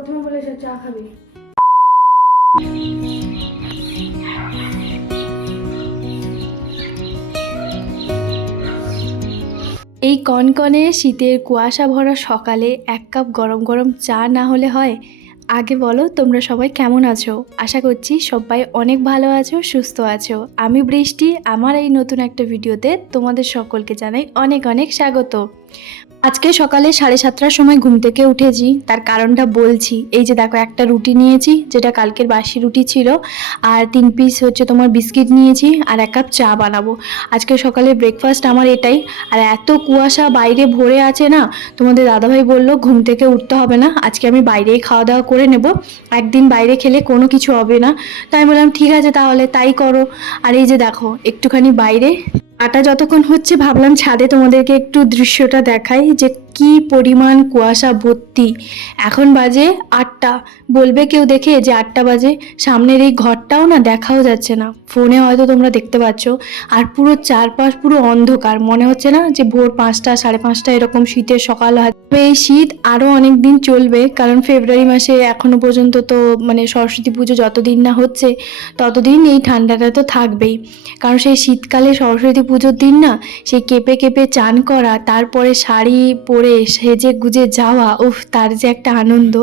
প্রথমে বলেছে চা খাবি। এই কনকনে শীতের কুয়াশা ভরা সকালে এক কাপ গরম গরম চা না হলে হয়? আগে বলো, তোমরা সবাই কেমন আছো? আশা করছি সবাই অনেক ভালো আছো, সুস্থ আছো। আমি বৃষ্টি, আমার এই নতুন একটা ভিডিওতে তোমাদের সকলকে জানাই অনেক অনেক স্বাগত। আজকে সকালে সাড়ে সাতটার সময় ঘুম থেকে উঠেছি, তার কারণটা বলছি। এই যে দেখো, একটা রুটি নিয়েছি, যেটা কালকের বাসি রুটি ছিল, আর তিন পিস হচ্ছে তোমার বিস্কিট নিয়েছি, আর এক কাপ চা বানাবো। আজকে সকালে ব্রেকফাস্ট আমার এটাই, আর এত কুয়াশা বাইরে ভরে আছে না, তোমাদের দাদাভাই বলল, ঘুম থেকে উঠতে হবে না, আজকে আমি বাইরেই খাওয়া দাওয়া করে নেব, একদিন বাইরে খেলে কোনো কিছু হবে না। তাই বললাম, ঠিক আছে তাহলে, তাই করো। আর এই যে দেখো, একটুখানি বাইরে আটা যতক্ষণ হচ্ছে ভাবলাম ছাদে তোমাদেরকে একটু দৃশ্যটা দেখাই যে কি পরিমাণ কুয়াশা ভর্তি। এখন বাজে আটটা। বলবে কেউ দেখে যে আটটা বাজে। সামনের এই ঘরটাও না দেখাও যাচ্ছে না। ফোনে হয়তো তোমরা দেখতে পাচ্ছ। আর পুরো চারপাশ পুরো অন্ধকার। মনে হচ্ছে না যে ভোর পাঁচটা, সাড়ে পাঁচটা এরকম শীতের সকাল হয়। এই শীত আরও অনেক দিন চলবে। কারণ ফেব্রুয়ারি মাসে এখনও পর্যন্ত তো মানে সরস্বতী পুজো যতদিন না হচ্ছে, ততদিন এই ঠান্ডাটা তো থাকবেই। কারণ সেই শীতকালে সরস্বতী পুজোর দিন না সেই কেঁপে কেঁপে চান করা, তারপরে শাড়ি পরে সেজে গুজে যাওয়া, উফ, তার যে একটা আনন্দ।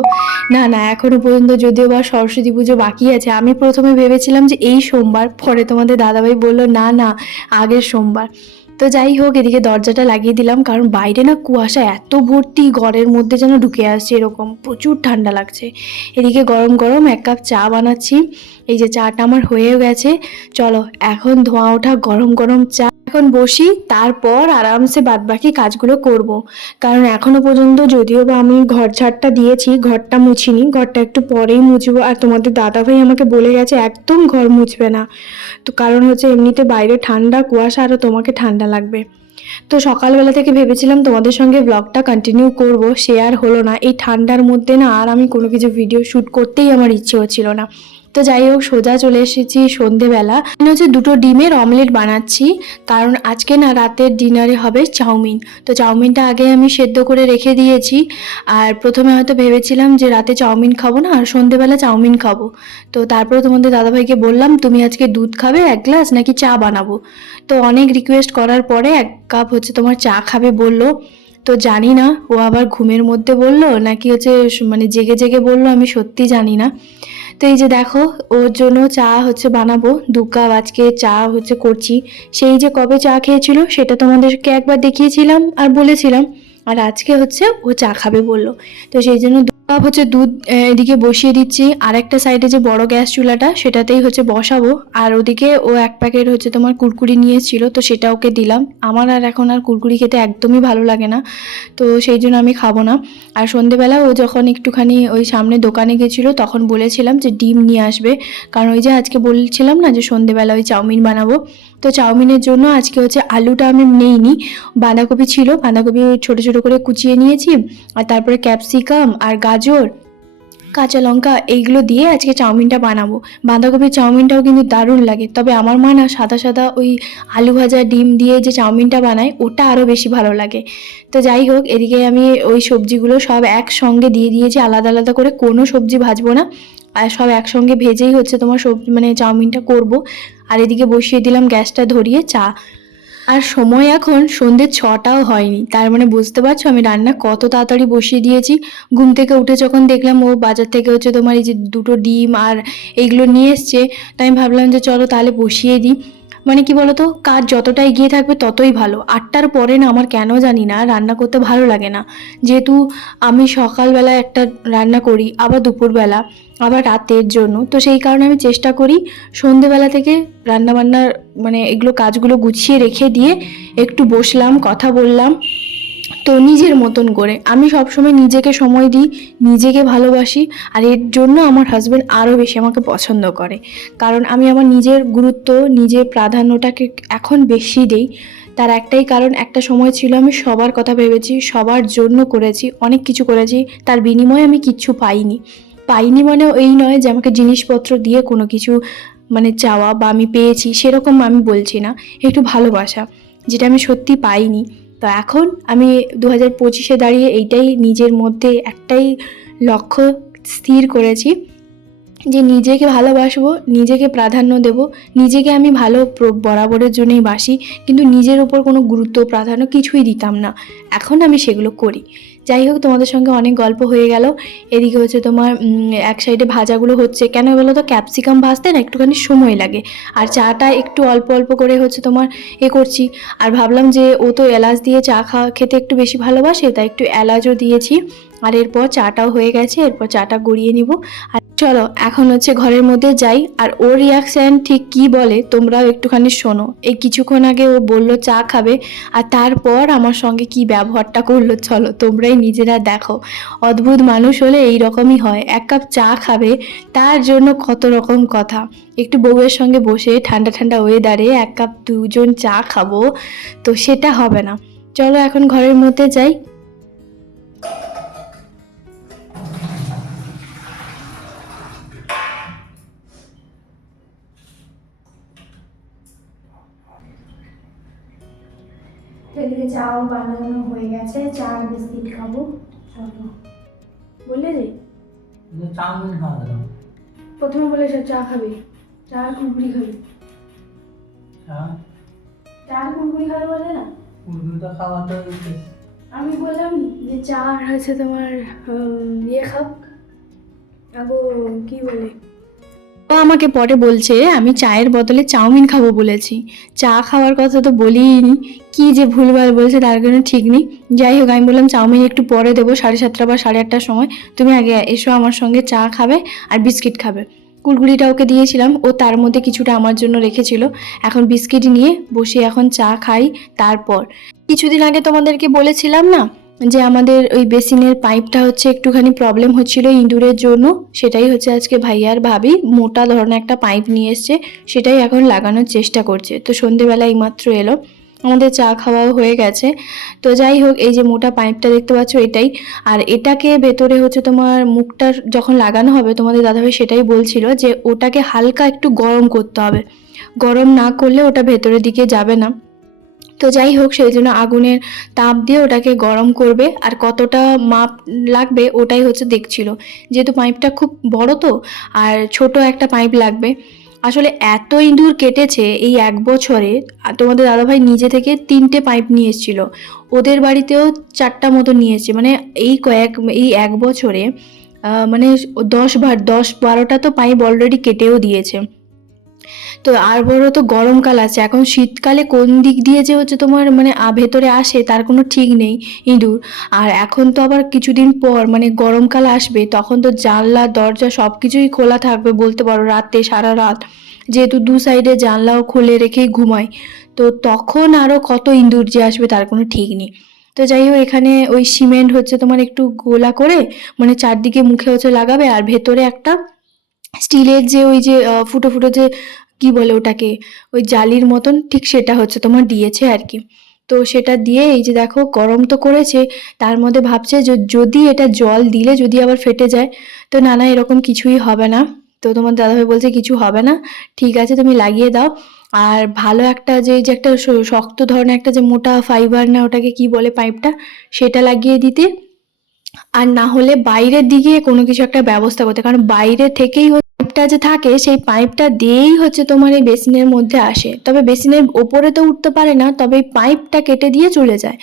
না না, এখনও পর্যন্ত যদিও বা সরস্বতী পুজো বাকি আছে, আমি প্রথমে ভেবেছিলাম যে এই সোমবার, পরে তোমাদের দাদাভাই বলল, না না, আগের সোমবার। তো যাই হোক, এদিকে দরজাটা লাগিয়ে দিলাম, কারণ বাইরে না কুয়াশা এত ভর্তি, ঘরের মধ্যে যেন ঢুকে আসছে এরকম, প্রচুর ঠান্ডা লাগছে। এদিকে গরম গরম, এক কাপ চা বানাচ্ছি। এই যে চাটা আমার হয়ে গেছে। চলো, এখন ধোঁয়া ওঠা, গরম গরম চা এখন বসি, তারপর আরামসে বাদবাকি কাজগুলো করব। কারণ এখনও পর্যন্ত যদিও বা আমি ঘর ঝাড়টা দিয়েছি, ঘরটা মুছিনি, ঘরটা একটু পরেই মুছবো। আর তোমাদের দাদাভাই আমাকে বলে গেছে, একদম ঘর মুছবে না। তো কারণ হচ্ছে এমনিতে বাইরে ঠান্ডা, কুয়াশা আরও তোমাকে ঠান্ডা লাগবে। তো সকালবেলা থেকে ভেবেছিলাম তোমাদের সঙ্গে ব্লগটা কন্টিনিউ করব আর হলো না। এই ঠান্ডার মধ্যে না আর আমি কোনো কিছু ভিডিও শ্যুট করতেই আমার ইচ্ছে হচ্ছিল না। তো যাই হোক, সোজা চলে এসেছি সন্ধেবেলা। আমি হচ্ছে দুটো ডিমের অমলেট বানাচ্ছি, কারণ আজকে না রাতের ডিনারে হবে চাউমিন। তো চাউমিনটা আগে আমি সেদ্ধ করে রেখে দিয়েছি, আর প্রথমে হয়তো ভেবেছিলাম যে রাতে চাউমিন খাব না, আর সন্ধেবেলা চাউমিন খাব। তো তারপরে তোমাদের দাদাভাইকে বললাম, তুমি আজকে দুধ খাবে এক গ্লাস নাকি চা বানাবো? তো অনেক রিকোয়েস্ট করার পরে এক কাপ হচ্ছে তোমার চা খাবে বলল। তো জানি না, ও আবার ঘুমের মধ্যে বলল, নাকি হচ্ছে মানে জেগে জেগে বলল, আমি সত্যি জানি না। তো এই যে দেখো, ওর জন্য চা হচ্ছে বানাবো, দু কাপ আজকে চা হচ্ছে করছি। সেই যে কবে চা খেয়েছিল সেটা তোমাদেরকে একবার দেখিয়েছিলাম আর বলেছিলাম। আর আজকে হচ্ছে ও চা খাবে বলল। তো সেই জন্য কাপ হচ্ছে দুধ এদিকে বসিয়ে দিচ্ছি। আর একটা সাইডে যে বড় গ্যাস চুলাটা, সেটাতেই হচ্ছে বসাবো। আর ওদিকে ও এক প্যাকেট হচ্ছে তোমার কুরকুরি নিয়েছিল, তো সেটা ওকে দিলাম। আমার আর এখন আর কুরকুরি খেতে একদমই ভালো লাগে না, তো সেই জন্য আমি খাব না। আর সন্ধেবেলা ও যখন একটুখানি ওই সামনে দোকানে গেছিল, তখন বলেছিলাম যে ডিম নিয়ে আসবে। কারণ ওই যে আজকে বলছিলাম না যে সন্ধেবেলা ওই চাউমিন বানাবো। তো চাউমিনের জন্য আজকে হচ্ছে আলুটা আমি নেইনি। বাঁধাকপি ছিল, বাঁধাকপি ছোটো ছোটো করে কুচিয়ে নিয়েছি, আর তারপরে ক্যাপসিকাম আর গাজর, কাঁচা লঙ্কা এইগুলো দিয়ে আজকে চাউমিনটা বানাবো। বাঁধাকপির চাউমিনটাও কিন্তু দারুণ লাগে, তবে আমার মা না সাদা সাদা ওই আলু ভাজা ডিম দিয়ে যে চাউমিনটা বানায়, ওটা আরও বেশি ভালো লাগে। তো যাই হোক, এদিকে আমি ওই সবজিগুলো সব একসঙ্গে দিয়ে দিয়েছি, আলাদা আলাদা করে কোনো সবজি ভাজবো না। আর সব একসঙ্গে ভেজেই হচ্ছে তোমার সবজি মানে চাউমিনটা করব। আর এদিকে বসিয়ে দিলাম গ্যাসটা ধরিয়ে চা। আর সময় এখন সন্ধে ছটাও হয়নি। তার মানে বুঝতে পারছ আমি রান্না কত তাড়াতাড়ি বসিয়ে দিয়েছি। ঘুম থেকে উঠে যখন দেখলাম ও বাজার থেকে হচ্ছে তোমার এই যে দুটো ডিম আর এইগুলো নিয়ে এসছে, তাই আমি ভাবলাম যে চলো তাহলে বসিয়ে দিই। মানে কি বলতো? কাজ যতটা এগিয়ে থাকবে ততই ভালো। আটটার পরে না আমার কেন জানি না রান্না করতে ভালো লাগে না। যেহেতু আমি সকালবেলা একটা রান্না করি, আবার দুপুরবেলা, আবার রাতের জন্য। তো সেই কারণে আমি চেষ্টা করি সন্ধেবেলা থেকে রান্নাবান্নার মানে এগুলো কাজগুলো গুছিয়ে রেখে দিয়ে একটু বসলাম, কথা বললাম। তো নিজের মতন করে। আমি সবসময় নিজেকে সময় দিই, নিজেকে ভালোবাসি, আর এর জন্য আমার হাজব্যান্ড আরও বেশি আমাকে পছন্দ করে। কারণ আমি আমার নিজের গুরুত্ব, নিজের প্রাধান্যটাকে এখন বেশি দিই। তার একটাই কারণ, একটা সময় ছিল আমি সবার কথা ভেবেছি, সবার জন্য করেছি, অনেক কিছু করেছি, তার বিনিময়ে আমি কিচ্ছু পাইনি। পাইনি মানে এই নয় যে আমাকে জিনিসপত্র দিয়ে কোনো কিছু মানে চাওয়া বা আমি পেয়েছি, সেরকম আমি বলছি না। একটু ভালোবাসা, যেটা আমি সত্যি পাইনি। তো এখন আমি দু হাজার পঁচিশে দাঁড়িয়ে এইটাই নিজের মধ্যে একটাই লক্ষ্য স্থির করেছি। যে নিজেকে ভালোবাসবো, নিজেকে প্রাধান্য দেব, নিজেকে আমি ভালো বরাবরের জন্যই বাসি, কিন্তু নিজের উপর কোনো গুরুত্ব, প্রাধান্য কিছুই দিতাম না। এখন আমি সেগুলো করি। যাই হোক, তোমাদের সঙ্গে অনেক গল্প হয়ে গেল। এদিকে হচ্ছে তোমার এক সাইডে ভাজাগুলো হচ্ছে। কেন বলো তো ক্যাপসিকাম ভাজতে না একটুখানি সময় লাগে। আর চাটা একটু অল্প অল্প করে হচ্ছে তোমার এ করছি। আর ভাবলাম যে ও তো এলাচ দিয়ে চা খাওয়া খেতে একটু বেশি ভালোবাসে, তাই একটু এলাচও দিয়েছি। আর এরপর চাটাও হয়ে গেছে, এরপর চাটা গড়িয়ে নিব। আর চলো, এখন হচ্ছে ঘরের মধ্যে যাই। আর ওর রিয়াকশান ঠিক কি বলে, তোমরাও একটুখানি শোনো। এই কিছুক্ষণ আগে ও বলল চা খাবে, আর তারপর আমার সঙ্গে কি ব্যবহারটা করল, চলো, তোমরাই নিজেরা দেখো। অদ্ভুত মানুষ হলে এই রকমই হয়, এক কাপ চা খাবে, তার জন্য কত রকম কথা। একটু বউয়ের সঙ্গে বসে ঠান্ডা ঠান্ডা ওয়েদারে এক কাপ দুজন চা খাব, তো সেটা হবে না। চলো, এখন ঘরের মধ্যে যাই। চাও বানানো হয়ে গেছে চা আর বিস্কিট খাব চলো। বললে যে? চাউমিন খাওয়া দাও প্রথমে বলে সব চা খাবে চা আর কুড়কুড়ি খাবে। চা? চা আর কুড়কুড়ি খাবে বলে না? উর্দুটা খাওয়া তো আমি বললাম যে চা আর হচ্ছে তোমার ইয়ে খাও আগো কি বলে? ও আমাকে পরে বলছে, আমি চায়ের বদলে চাউমিন খাব বলেছি। চা খাওয়ার কথা তো বলিনি কি যে ভুলভাল বলছে তার কোনো ঠিক নেই। যাই হোক, আমি বললাম, চাউমিন একটু পরে দেবো, সাড়ে সাতটা বা সাড়ে আটটার সময়। তুমি আগে এসো আমার সঙ্গে, চা খাবে আর বিস্কিট খাবে। কুলকুলিটা ওকে দিয়েছিলাম। ও তার মধ্যে কিছুটা আমার জন্য রেখেছিল। এখন বিস্কিট নিয়ে বসে এখন চা খাই, তারপর। কিছুদিন আগে তোমাদেরকে বলেছিলাম না যে আমাদের ওই বেসিনের পাইপটা হচ্ছে একটুখানি প্রবলেম হচ্ছিল ইঁদুরের জন্য, সেটাই হচ্ছে আজকে ভাইয়ার ভাবি মোটা ধরনের একটা পাইপ নিয়ে এসছে, সেটাই এখন লাগানোর চেষ্টা করছে। তো সন্ধেবেলা এইমাত্র এলো, আমাদের চা খাওয়াও হয়ে গেছে। তো যাই হোক, এই যে মোটা পাইপটা দেখতে পাচ্ছ এটাই। আর এটাকে ভেতরে হচ্ছে তোমার মুখটা যখন লাগানো হবে, তোমাদের দাদাভাই সেটাই বলছিল যে ওটাকে হালকা একটু গরম করতে হবে। গরম না করলে ওটা ভেতরের দিকে যাবে না। তো যাই হোক, সেই জন্য আগুনের তাপ দিয়ে ওটাকে গরম করবে। আর কতটা মাপ লাগবে, ওটাই হচ্ছে দেখছিল। যেহেতু পাইপটা খুব বড় তো, আর ছোট একটা পাইপ লাগবে। আসলে এত ইঁদুর কেটেছে এই এক বছরে তোমাদের দাদাভাই নিজে থেকে তিনটে পাইপ নিয়ে এসেছিল। ওদের বাড়িতেও চারটা মতো নিয়েছে মানে এই কয়েক, এই এক বছরে মানে দশ বার, দশ বারোটা তো পাইপ অলরেডি কেটেও দিয়েছে। তো আর বড় তো, গরমকাল আছে। এখন শীতকালে কোন দিক দিয়ে যে হচ্ছে তোমার মানে ভেতরে আসে, তার কোনো ঠিক নেই, ইঁদুর। আর এখন তো আবার কিছুদিন পর মানে গরমকাল আসবে, তখন তো জানলা, দরজা সব কিছুই খোলা থাকবে বলতে পারো রাতে, সারা রাত। যেহেতু দু সাইডে জানলাও খুলে রেখেই ঘুমাই, তো তখন আরও কত ইঁদুর যে আসবে তার কোনো ঠিক নেই। তো যাই হোক, এখানে ওই সিমেন্ট হচ্ছে তোমার একটু গোলা করে মানে চারদিকে মুখে হচ্ছে লাগাবে, আর ভেতরে একটা স্টিলের যে ওই যে ফুটো ফুটো যে, কি বলে ওটাকে, ওই জালির মতন, ঠিক সেটা হচ্ছে তোমার দিয়েছে আর কি। তো সেটা দিয়ে এই যে দেখো, গরম তো করেছে, তার মধ্যে ভাবছে যে যদি এটা জল দিলে যদি আবার ফেটে যায়, তো না না, এরকম কিছুই হবে না। তো তোমার দাদাভাই বলছে, কিছু হবে না, ঠিক আছে, তুমি লাগিয়ে দাও। আর ভালো একটা যে যে একটা শক্ত ধরনের একটা যে মোটা ফাইবার না, ওটাকে কি বলে পাইপটা সেটা লাগিয়ে দিতে আর না হলে বাইরের দিকে কোনো কিছু একটা ব্যবস্থা করতে। কারণ বাইরে থেকেই পাইপটা যে থাকে, সেই পাইপটা দিয়েই হচ্ছে তোমার এই বেসিনের মধ্যে আসে। তবে বেসিনের ওপরে তো উঠতে পারে না, তবে এই পাইপটা কেটে দিয়ে চলে যায়।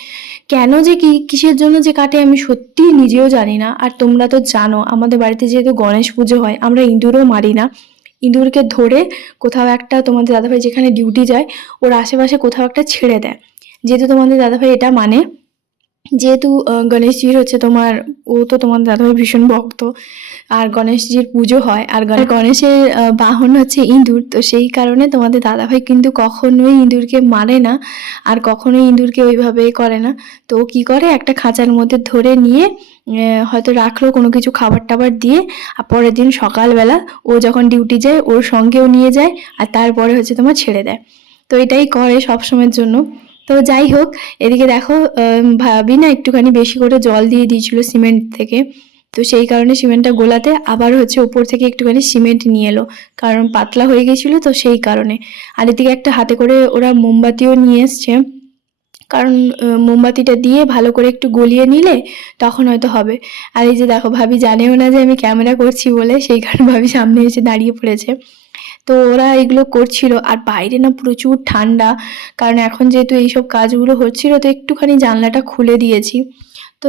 কেন যে কি, কিসের জন্য যে কাটে আমি সত্যিই নিজেও জানি না, আর তোমরা তো জানো, আমাদের বাড়িতে যেহেতু গণেশ পুজো হয়, আমরা ইঁদুরও মারি না। ইঁদুরকে ধরে কোথাও একটা তোমাদের দাদাভাই যেখানে ডিউটি যায়, ওর আশেপাশে কোথাও একটা ছেড়ে দেয়। যেহেতু তোমাদের দাদাভাই এটা মানে যেহেতু গণেশজির হচ্ছে তোমার, ও তো তোমার দাদাভাই ভীষণ ভক্ত। আর গণেশজির পুজো হয়। আর গণে- গণেশের বাহন হচ্ছে ইঁদুর। তো সেই কারণে তোমাদের দাদাভাই কিন্তু কখনোই ইঁদুরকে মারে না। আর কখনোই ইঁদুরকে ওইভাবে করে না। তো ও কী করে? একটা খাঁচার মধ্যে ধরে নিয়ে হয়তো রাখল কোনো কিছু খাবার টাবার দিয়ে। আর পরের দিন সকালবেলা ও যখন ডিউটি যায়, ওর সঙ্গেও নিয়ে যায়। আর তারপরে হচ্ছে তোমার ছেড়ে দেয়। তো এটাই করে সব সময়ের জন্য। তো যাই হোক, এদিকে দেখো ভাবি না একটুখানি বেশি করে জল দিয়ে দিয়েছিল সিমেন্ট থেকে। তো সেই কারণে সিমেন্টটা গোলাতে আবার হচ্ছে উপর থেকে একটুখানি সিমেন্ট নিয়ে এলো। কারণ পাতলা হয়ে গেছিল তো সেই কারণে। আর এদিকে একটা হাতে করে ওরা মোমবাতিও নিয়ে এসছে। কারণ মোমবাতিটা দিয়ে ভালো করে একটু গলিয়ে নিলে তখন হয়তো হবে। আর এই যে দেখো, ভাবি জানেও না যে আমি ক্যামেরা করছি বলে, সেই কারণে ভাবি সামনে এসে দাঁড়িয়ে পড়েছে। তো ওরা এগুলো করছিল। আর বাইরে না প্রচুর ঠান্ডা, কারণ এখন যেহেতু এইসব কাজগুলো হচ্ছিল, তো একটুখানি জানলাটা খুলে দিয়েছি। তো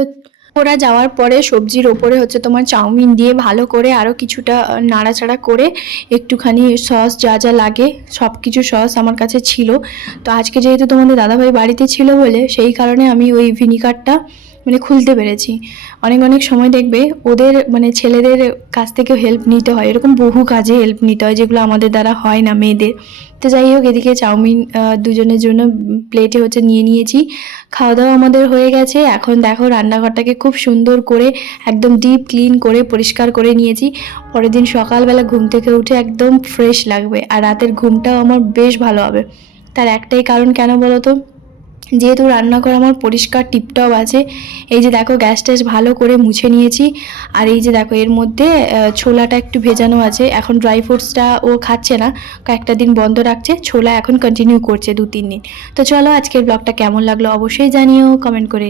ওরা যাওয়ার পরে সবজির ওপরে হচ্ছে তোমার চাউমিন দিয়ে ভালো করে আরও কিছুটা নাড়াচাড়া করে একটুখানি সস যা যা লাগে সব কিছু সস আমার কাছে ছিল। তো আজকে যেহেতু তোমাদের দাদাভাই বাড়িতে ছিল বলে, সেই কারণে আমি ওই ভিনিগারটা মানে খুলতে পেরেছি। অনেক অনেক সময় দেখবে ওদের মানে ছেলেদের কাছ থেকে হেল্প নিতে হয়। এরকম বহু কাজে হেল্প নিতে হয় যেগুলো আমাদের দ্বারা হয় না মেয়েদের। তো যাই হোক, এদিকে চাউমিন দুজনের জন্য প্লেটে হচ্ছে নিয়ে নিয়েছি। খাওয়া দাওয়া আমাদের হয়ে গেছে। এখন দেখো রান্নাঘরটাকে খুব সুন্দর করে, একদম ডিপ ক্লিন করে, পরিষ্কার করে নিয়েছি। পরের দিন সকালবেলা ঘুম থেকে উঠে একদম ফ্রেশ লাগবে। আর রাতের ঘুমটাও আমার বেশ ভালো হবে। তার একটাই কারণ কেন বলো তো? যেহেতু রান্না রান্নাঘর আমার পরিষ্কার টিপটপ আছে, এই যে দেখো গ্যাস ট্যাস ভালো করে মুছে নিয়েছি, আর এই যে দেখো এর মধ্যে ছোলাটা একটু ভেজানো আছে, এখন ড্রাই ফ্রুটসটা ও খাচ্ছে না, কয়েকটা দিন বন্ধ রাখছে, ছোলা এখন কন্টিনিউ করছে দু তিন দিন। তো চলো আজকের ব্লগটা কেমন লাগল অবশ্যই জানিও কমেন্ট করে।